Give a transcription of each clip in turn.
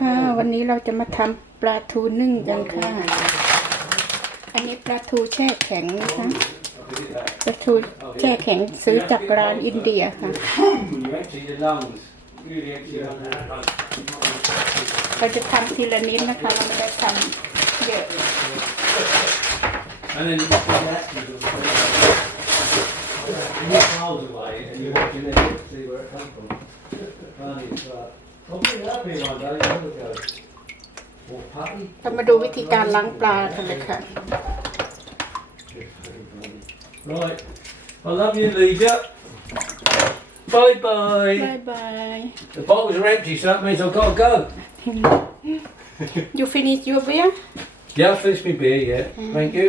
ค่ะวันนี้เราจะมาทำปลาทูนึ่งกันค่ะ อันนี้ปลาทูแช่แข็งนะคะปลาทูแช่แข็งซื้อจากร้านอินเดียค่ะ You empty your lungs. Really empty your lungs. เราจะทำทีละนิดนะคะ เราไม่ได้ทำเยอะ And then you put that in the And you miles away and you're watching it to see where it comes from. Funny, but I'll be happy one day, you'll go. Or puppy. เรามาดูวิธีการล้างปลากันเลยค่ะ Right. I love you, Lydia. Bye bye. บายบาย The bottles are empty, so that means I've got to go. you finish your beer Yeah, I've finished my beer, yeah. Thank you.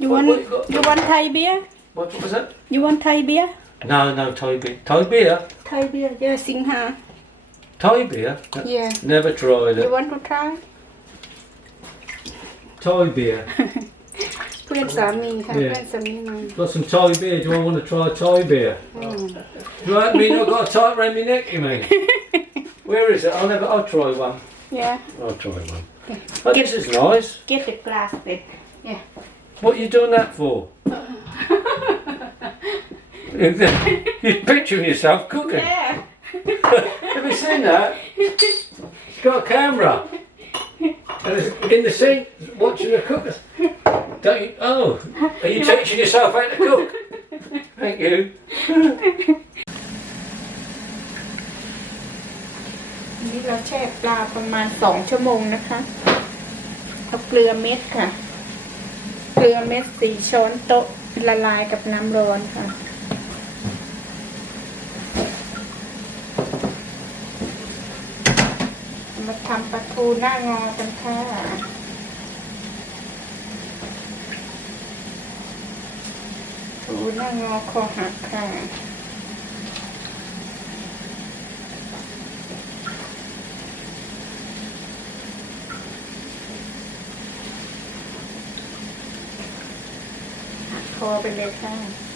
you What- want what you got? you want Thai beer What was that? you want Thai beer No, no, Thai beer. Thai beer? Thai beer yeah สิงหา Thai beer? yeah Never tried you it. want to try Thai beer. เพื่อนสามีค่ะ Yeah. เพื่อนสามีมา Got some Thai beer. Do I want to try Thai beer? อืม Do that mean I've got a tight around my neck, you mean? Where is it? I'll never, I'll try one. yeah I'll try one. Oh, this is nice. get the glass then What are you doing that for? You're picturing yourself cooking. yeah Have you seen that? It's got a camera. And it's in the sink, watching the cook. Don't you, oh, are you teaching yourself how to cook? Thank you. อันนี้เราแช่ปลาประมาณสองชั่วโมงนะคะเอาเกลือเม็ดค่ะ เกลือเม็ดสี่ช้อนโต๊ะละลายกับน้ำร้อนค่ะ มาทำ ปูหน้างอกันค่ะทูหน้างอคอหักค่ะคอไปเลยค่ะ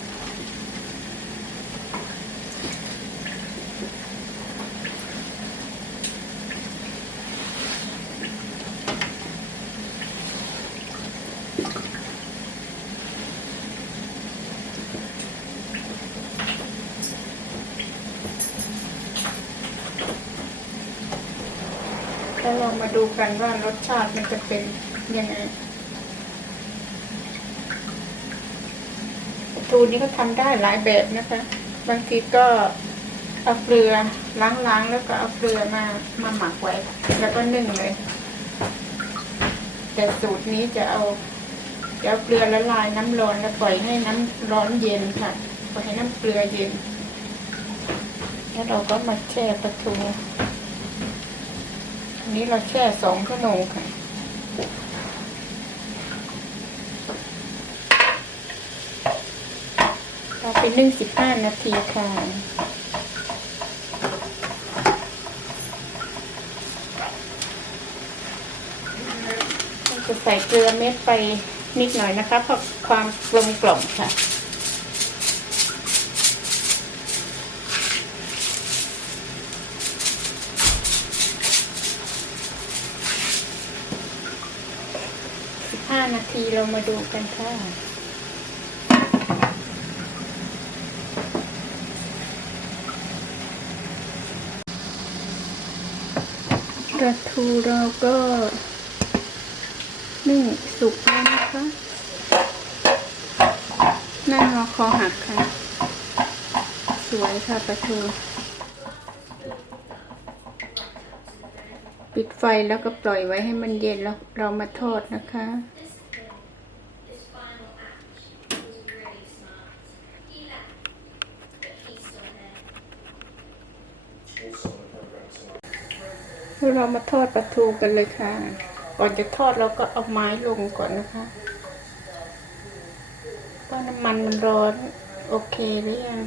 แล้วเรามาดูกันว่ารสชาติมันจะเป็นยังไงทูนี้ก็ทำได้หลายแบบนะคะ บางทีก็เอาเกลือล้างๆแล้วก็เอาเกลือมามาหมักไว้ แล้วก็นึ่งเลย แต่สูตรนี้จะเอา จะเอาเกลือละลายน้ำร้อนแล้วปล่อยให้น้ำร้อนเย็นค่ะปล่อยให้น้ำเกลือเย็น แล้วเราก็มาแช่ปลาทูอันนี้เราแช่สองชั่วโมงค่ะเราไปนึ่งสิบห้านาทีค่ะจะใส่เกลือเม็ดไป นิดหน่อยนะคะเพราะความกลมกล่อมค่ะสิบห้านาทีเรามาดูกันค่ะปลาทูเราก็นึ่งสุกแล้วนะคะห น้างอคอหักค่ะ สวยค่ะปลาทูปิดไฟแล้วก็ปล่อยไว้ให้มันเย็นแล้วเรามาทอดนะคะ เรามาทอดปลาทูกันเลยค่ะ ก่อนจะทอดเราก็เอาไม้ลงก่อนนะคะ น้ำมันมันร้อน โอเคหรือยัง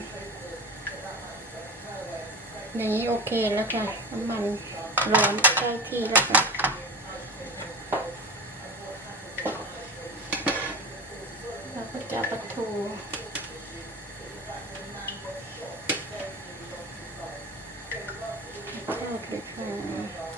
อย่างนี้โอเคแล้วค่ะ น้ำมันร้อนใกล้ที่แล้วค่ะ เราก็จะเอาปลาทูทอด พริกค่ะ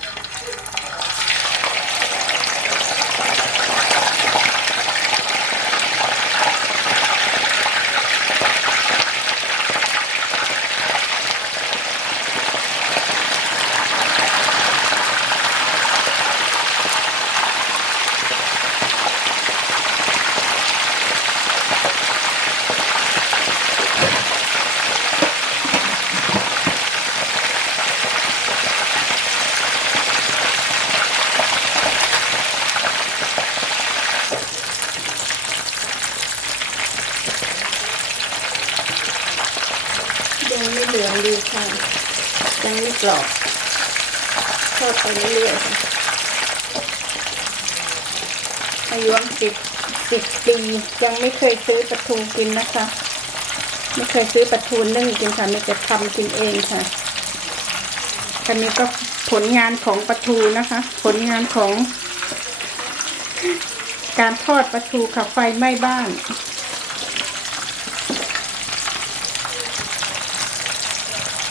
ยังไม่เหลืองดีค่ะ ยังไม่ กรอบทอดไปเรื่อยๆอายุอังกฤษสิบปียังไม่เคยซื้อปลาทูกินนะคะ ไม่เคยซื้อปลาทูนึ่งกินค่ะไม่จะทำกินเองค่ะอันนี้ก็ผลงานของปลาทูนะคะ ผลงานของ การทอดปลาทูค่ะไฟไหม้บ้าน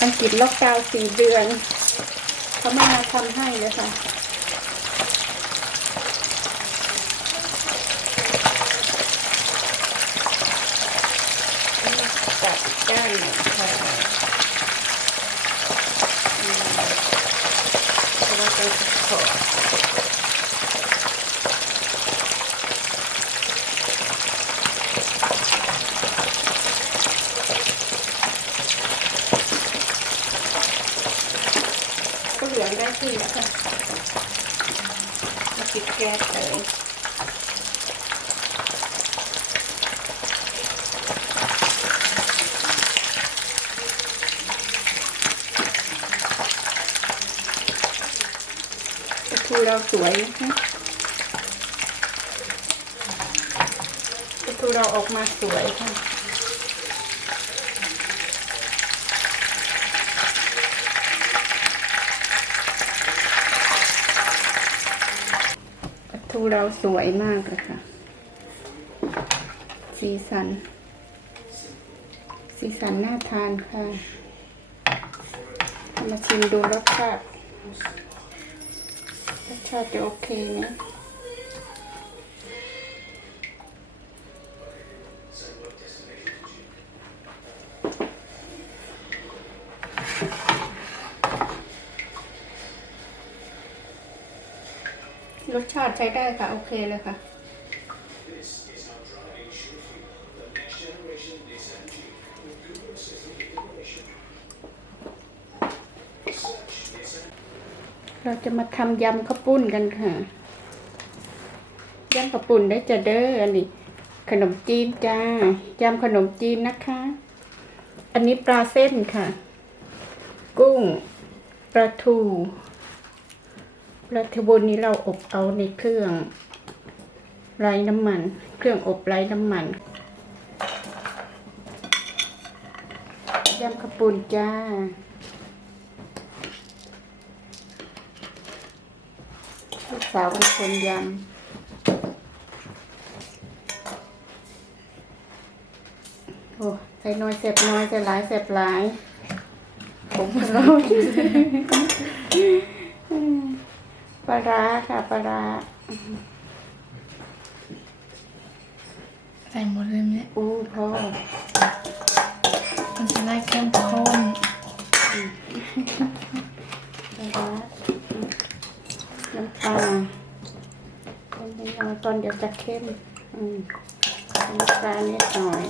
อังกฤษล็อกดาวน์สี่เดือน เขาไม่มาทำให้เลยค่ะจัดด้านค่ะเราจะขอก็เหลืองได้ที่แล้วค่ะมาปิดแก๊สเลย ปลาทูเรา สวยนะคะปลาทูเราออกมาสวยค่ะปลาทูเราสวยมากเลยค่ะ สีสัน สีสันน่าทานค่ะ มาชิมดูรสชาติรส ชาติจะโอเคไหมรสชาติใช้ได้ค่ะ โอเคเลยค่ะ เราจะมาทำยำข้าวปุ้นกันค่ะ ยำข้าวปุ้นได้จะเด้ออันนี้ ขนมจีนจ้า ยำขนมจีนนะคะ อันนี้ปลาเส้นค่ะ กุ้งปลาทูปลาทูบนนี้เราอบเอาในเครื่องไร้น้ำมัน เครื่องอบไร้น้ำมัน ยำข้าวปุ้นจ้า ลูก สาวเป็นคนยำโอ้ใส่น้อยเสร็จน้อยใส่หลายเสร็จหลาย ผมเราปลาร้าค่ะปลาร้าใส่หมดเลยเนี่ยอู้พ่อมันจะได้เข้มข้นปลาร้า น้ำปลาเป็นน้อยตอนเดี๋ยวจะเข้มอืมน้ำตาลนิดหน่อย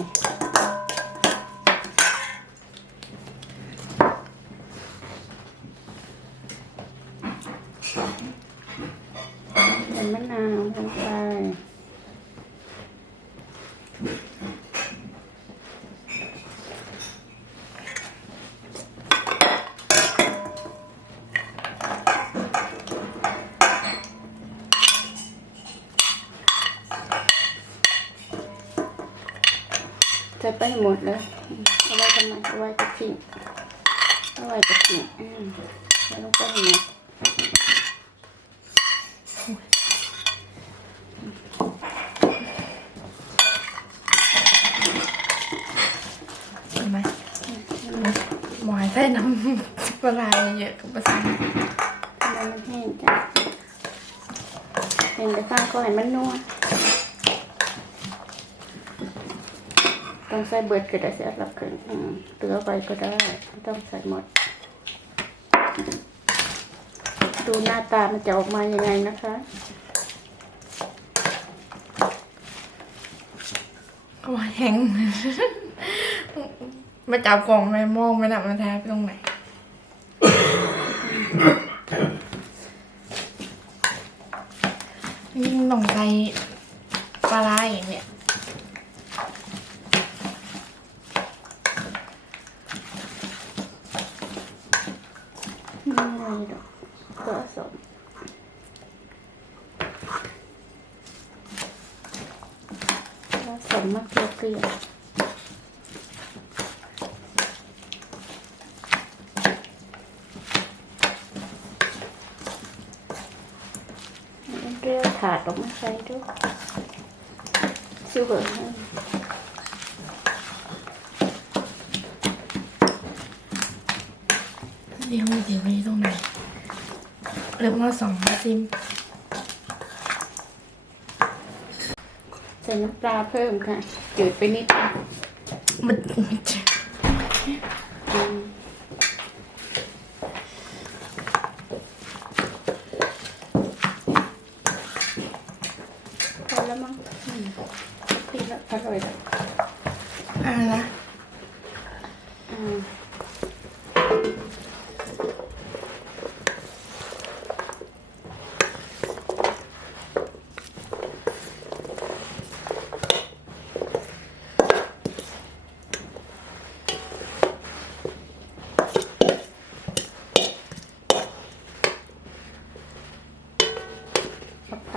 ใส่มะนาวลงไปใส่ไป หมดเลยเอาไว้ทำไมเอาไว้จะทิ้งเอาไว้จะทิ้งอืมใส่ลงไปให้หมดเห็นไหมหวานใส่น้ำปลาร้าเยอะกับภาษาทำไมมันแห้งจังเห็นไปฟังก็ให้มันนัว ต้องใส่เบิดก็ได้เสียรับขึ้นอืมเหลือไปก็ได้ไม่ต้องใส่หมด ดูหน้าตามันจะออกมายังไงนะคะก็แห้งมาจับกล่องเลยมองไม่หนักมาแทบตรงไหนยิ่งต้องใส่ปลาร้าอย่างเนี่ย ไมีดอกก็สมผสมมะเขือเกลียวเรียวถาดออกมาใส่ด้วยซิวเบอร์ ให้เดี๋ยวเดี๋ยวนี้ตรงไหนเริ่มมาสองมาซิม ใส่น้ำปลาเพิ่มค่ะจืดไปนิดนึงมันมันจะอืมพอแล้วมั้งอืมดีแล้วอร่อยแล้ว อะไรนะ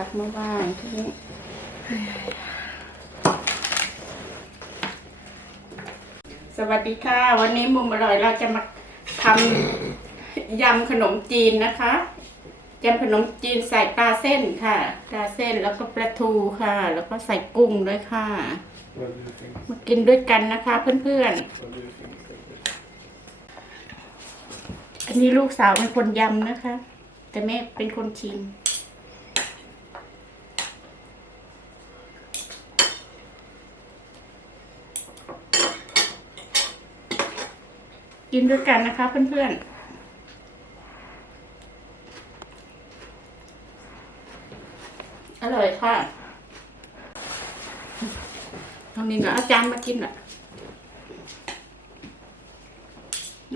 เอาผักมาว่างทีนี้สวัสดีค่ะ วันนี้มุมอร่อยเราจะมาทำยำขนมจีนนะคะยำขนมจีนใส่ปลาเส้นค่ะปลาเส้นแล้วก็ปลาทูค่ะ แล้วก็ใส่กุ้งด้วยค่ะ มากินด้วยกันนะคะ เพื่อนๆ อันนี้ลูกสาวเป็นคนยำนะคะ แต่แม่เป็นคนชิม กินด้วยกันนะคะเพื่อนๆอร่อยค่ะตรงนี้นะอาจารย์มากินอะ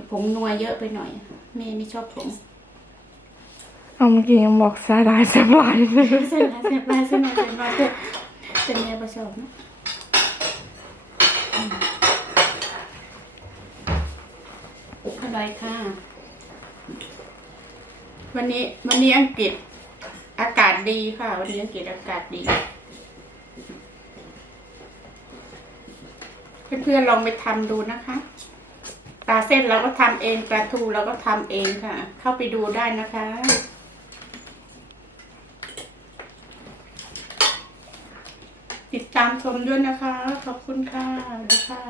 ผงนัวเยอะไปหน่อยแม่ไม่ชอบผงเอาเมื่อกี้ยังบอกสาหร่ายสบายเลยเส้นละเส้นละเส้นละเส้นละเส้นแต่แม่ไม่ชอบนะอืมอร่อย ค่ะ วันนี้วันนี้อังกฤษ อากาศดีค่ะ วันนี้อังกฤษอากาศดี เพื่อนๆลองไปทำดูนะคะปลาเส้นเราก็ทำเองปลาทูเราก็ทำเองค่ะ เข้าไปดูได้นะคะติดตามชมด้วยนะคะ ขอบคุณค่ะดีค่ะ